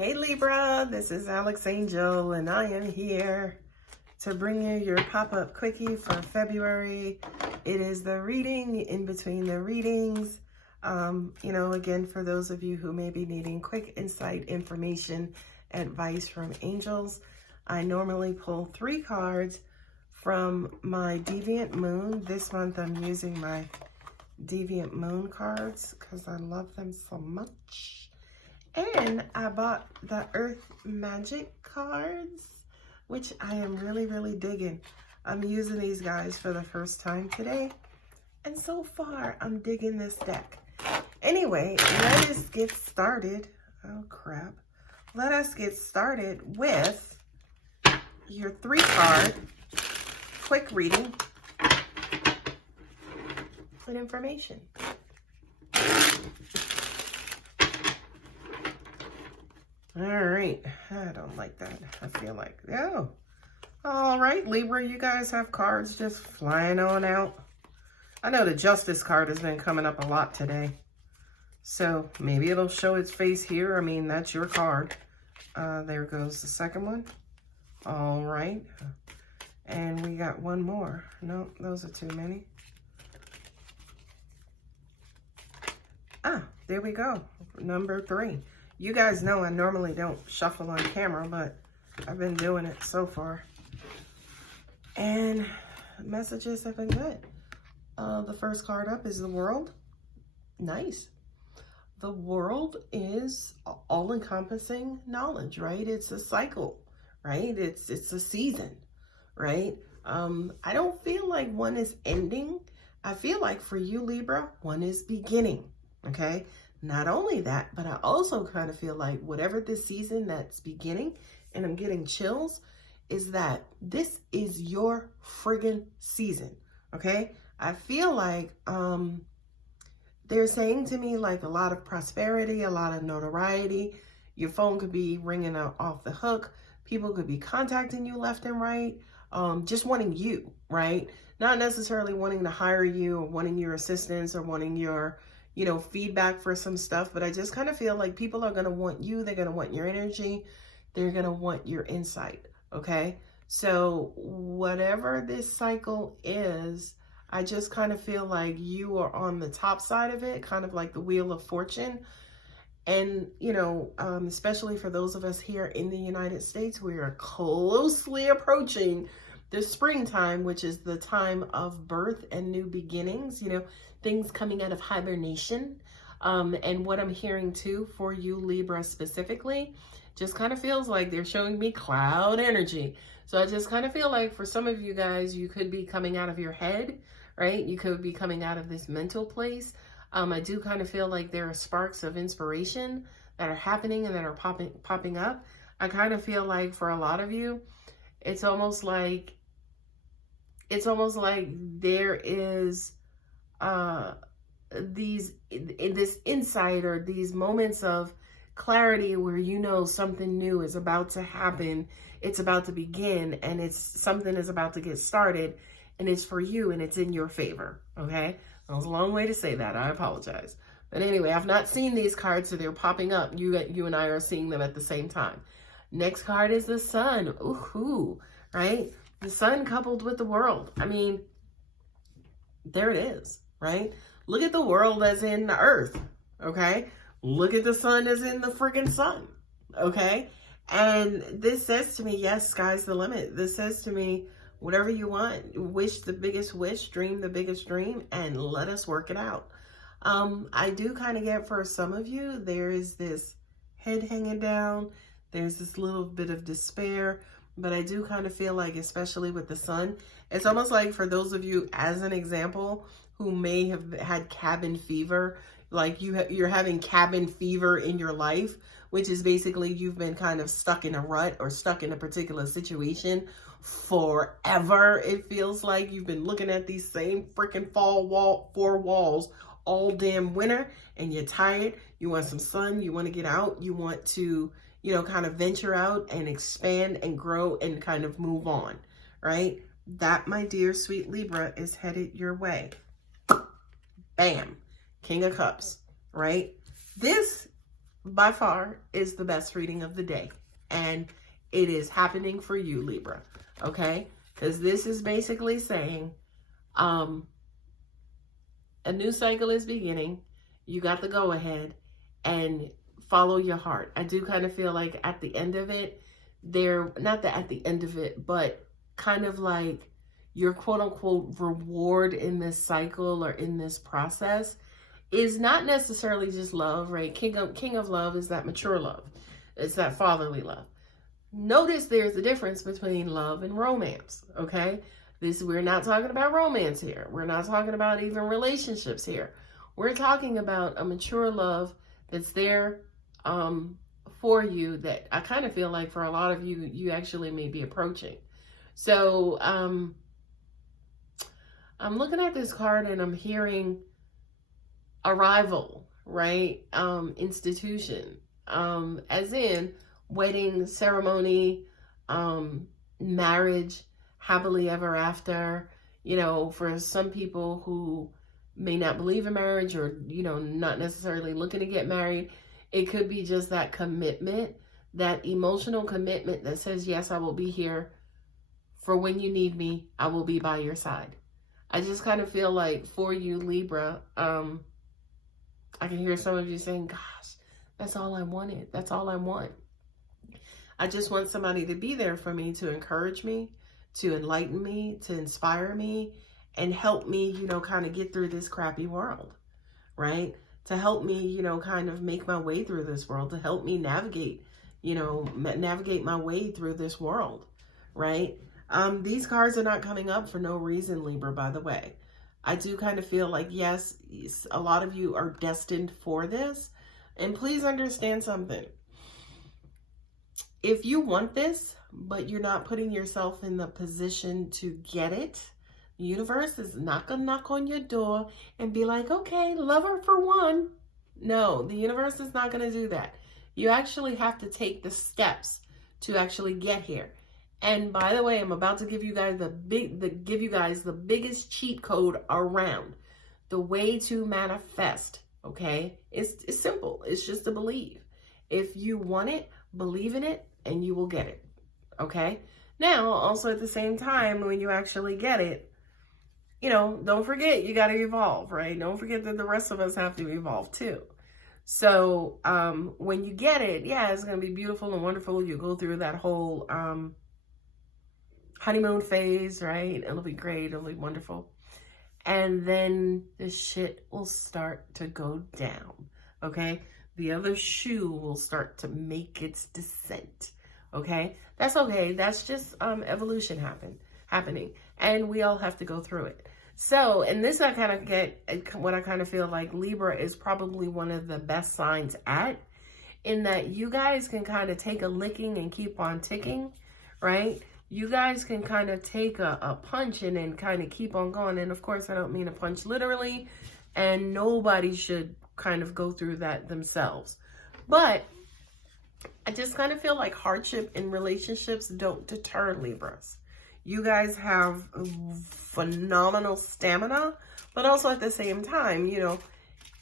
Hey Libra, this is Alex Angel and I am here to bring you your pop-up quickie for February. It is the reading in between the readings. Again, for those of you who may be needing quick insight, information, advice from angels, I normally pull 3 cards from my Deviant Moon. This month I'm using my Deviant Moon cards because I love them so much. And I bought the Earth Magic cards, which I am really digging. I'm using these guys for the first time today, and so far I'm digging this deck. Anyway, let us get started. Oh crap. Let us get started with your 3-card quick reading with information. All right, I don't like that. I feel like, oh, all right, Libra, you guys have cards just flying on out. I know the Justice card has been coming up a lot today, so maybe it'll show its face here. I mean, that's your card. There goes the second one. All right, and we got one more. No, those are too many. Ah, there we go, number 3. You guys know I normally don't shuffle on camera, but I've been doing it so far. And messages have been good. The first card up is the World. Nice. The World is all-encompassing knowledge, right? It's a cycle, right? It's a season, right? I don't feel like one is ending. I feel like for you, Libra, one is beginning, okay? Not only that, but I also kind of feel like whatever this season that's beginning, and I'm getting chills, is that this is your friggin' season, okay? I feel like they're saying to me like a lot of prosperity, a lot of notoriety. Your phone could be ringing out off the hook. People could be contacting you left and right, just wanting you, right? Not necessarily wanting to hire you or wanting your assistance or wanting your feedback for some stuff, but I just kind of feel like people are going to want you. They're going to want your energy. They're going to want your insight. Okay. So whatever this cycle is, I just kind of feel like you are on the top side of it, kind of like the Wheel of Fortune. And, especially for those of us here in the United States, we are closely approaching the springtime, which is the time of birth and new beginnings, things coming out of hibernation. And what I'm hearing too for you, Libra specifically, just kind of feels like they're showing me cloud energy. So I just kind of feel like for some of you guys, you could be coming out of your head, right? You could be coming out of this mental place. I do kind of feel like there are sparks of inspiration that are happening and that are popping up. I kind of feel like for a lot of you, it's almost like there is this insight or these moments of clarity where something new is about to happen, it's about to begin, and something is about to get started, and it's for you and it's in your favor. Okay, that was a long way to say that. I apologize, but anyway, I've not seen these cards, so they're popping up. You and I are seeing them at the same time. Next card is the Sun. Ooh, right? The Sun coupled with the World. I mean, there it is, right? Look at the world as in the earth, okay? Look at the sun as in the freaking sun, okay? And this says to me, yes, sky's the limit. This says to me, whatever you want, wish the biggest wish, dream the biggest dream, and let us work it out. I do kind of get for some of you, there is this head hanging down. There's this little bit of despair. But I do kind of feel like, especially with the Sun, it's almost like for those of you, as an example, who may have had cabin fever, like you're having cabin fever in your life, which is basically you've been kind of stuck in a rut or stuck in a particular situation forever. It feels like you've been looking at these same freaking four walls all damn winter, and you're tired. You want some sun. You want to get out. You want to kind of venture out and expand and grow and kind of move on, right? That, my dear sweet Libra, is headed your way. Bam. King of Cups, right? This by far is the best reading of the day. And it is happening for you, Libra. Okay? Because this is basically saying a new cycle is beginning. You got the go ahead and follow your heart. I do kind of feel like at the end of it, not that at the end of it, but kind of like your quote unquote reward in this cycle or in this process is not necessarily just love, right? King of love is that mature love. It's that fatherly love. Notice there's a difference between love and romance, okay? We're not talking about romance here. We're not talking about even relationships here. We're talking about a mature love that's there for you that I kind of feel like for a lot of you, you actually may be approaching. So I'm looking at this card and I'm hearing arrival, right? Institution, as in wedding ceremony, marriage, happily ever after. You know, for some people who may not believe in marriage or, you know, not necessarily looking to get married, it could be just that commitment, that emotional commitment that says, yes, I will be here for when you need me. I will be by your side. I just kind of feel like for you, Libra, I can hear some of you saying, gosh, that's all I wanted. That's all I want. I just want somebody to be there for me, to encourage me, to enlighten me, to inspire me, and help me, you know, kind of get through this crappy world, right? To help me, you know, kind of make my way through this world, to help me navigate, you know, navigate my way through this world, right? These cards are not coming up for no reason, Libra, by the way. I do kind of feel like, yes, a lot of you are destined for this. And please understand something. If you want this, but you're not putting yourself in the position to get it, the universe is not going to knock on your door and be like, okay, lover for one. No, the universe is not going to do that. You actually have to take the steps to actually get here. And by the way, I'm about to give you guys the biggest cheat code around. The way to manifest, okay? It's simple. It's just to believe. If you want it, believe in it, and you will get it, okay? Now, also at the same time, when you actually get it, you know, don't forget you got to evolve, right? Don't forget that the rest of us have to evolve too. So when you get it, yeah, it's going to be beautiful and wonderful. You go through that whole honeymoon phase, right? It'll be great. It'll be wonderful. And then the shit will start to go down, okay? The other shoe will start to make its descent, okay? That's okay. That's just evolution happening. And we all have to go through it. So, and this I kind of get, what I kind of feel like Libra is probably one of the best signs at, in that you guys can kind of take a licking and keep on ticking, right? You guys can kind of take a punch and then kind of keep on going. And of course, I don't mean a punch literally, and nobody should kind of go through that themselves. But I just kind of feel like hardship in relationships don't deter Libras. You guys have phenomenal stamina, but also at the same time, you know,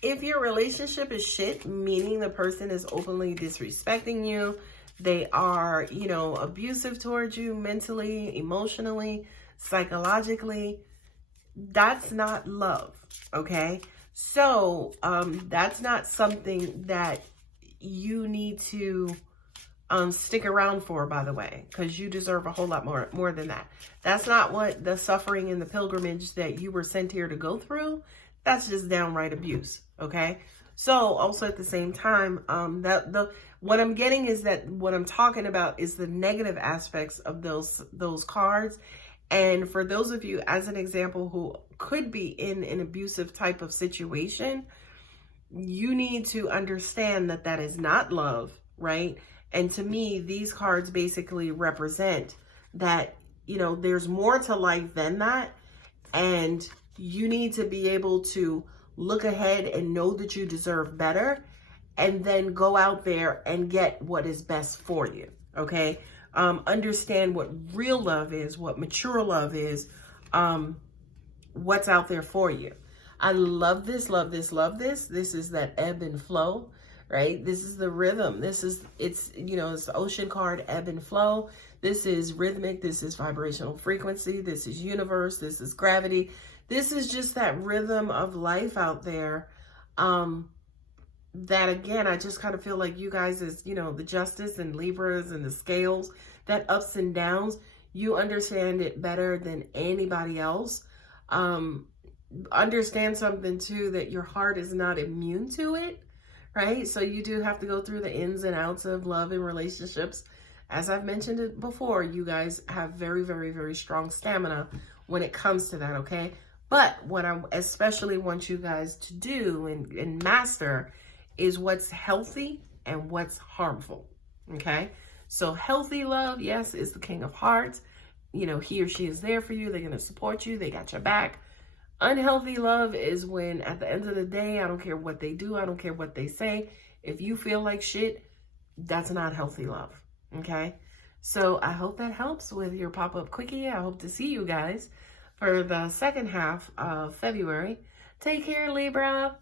if your relationship is shit, meaning the person is openly disrespecting you, they are, you know, abusive towards you mentally, emotionally, psychologically, that's not love, okay? So that's not something that you need to stick around for, by the way, because you deserve a whole lot more than that. That's not what the suffering and the pilgrimage that you were sent here to go through. That's just downright abuse, okay? So also at the same time, what I'm getting is that what I'm talking about is the negative aspects of those cards. And for those of you, as an example, who could be in an abusive type of situation, you need to understand that that is not love, right? And to me, these cards basically represent that, you know, there's more to life than that. And you need to be able to look ahead and know that you deserve better, and then go out there and get what is best for you, okay? Understand what real love is, what mature love is, what's out there for you. I love this, love this, love this. This is that ebb and flow, right? This is the rhythm. It's, you know, it's the ocean card, ebb and flow. This is rhythmic. This is vibrational frequency. This is universe. This is gravity. This is just that rhythm of life out there. That again, I just kind of feel like you guys as, you know, the justice and Libras and the scales, that ups and downs, you understand it better than anybody else. Understand something too, that your heart is not immune to it, right? So you do have to go through the ins and outs of love and relationships. As I've mentioned it before, you guys have very, very, very strong stamina when it comes to that, okay? But what I especially want you guys to do and master is what's healthy and what's harmful, okay? So healthy love, yes, is the king of hearts. You know, he or she is there for you. They're going to support you. They got your back. Unhealthy love is when at the end of the day, I don't care what they do. I don't care what they say. If you feel like shit, that's not healthy love, okay? So I hope that helps with your pop-up quickie. I hope to see you guys for the second half of February. Take care, Libra.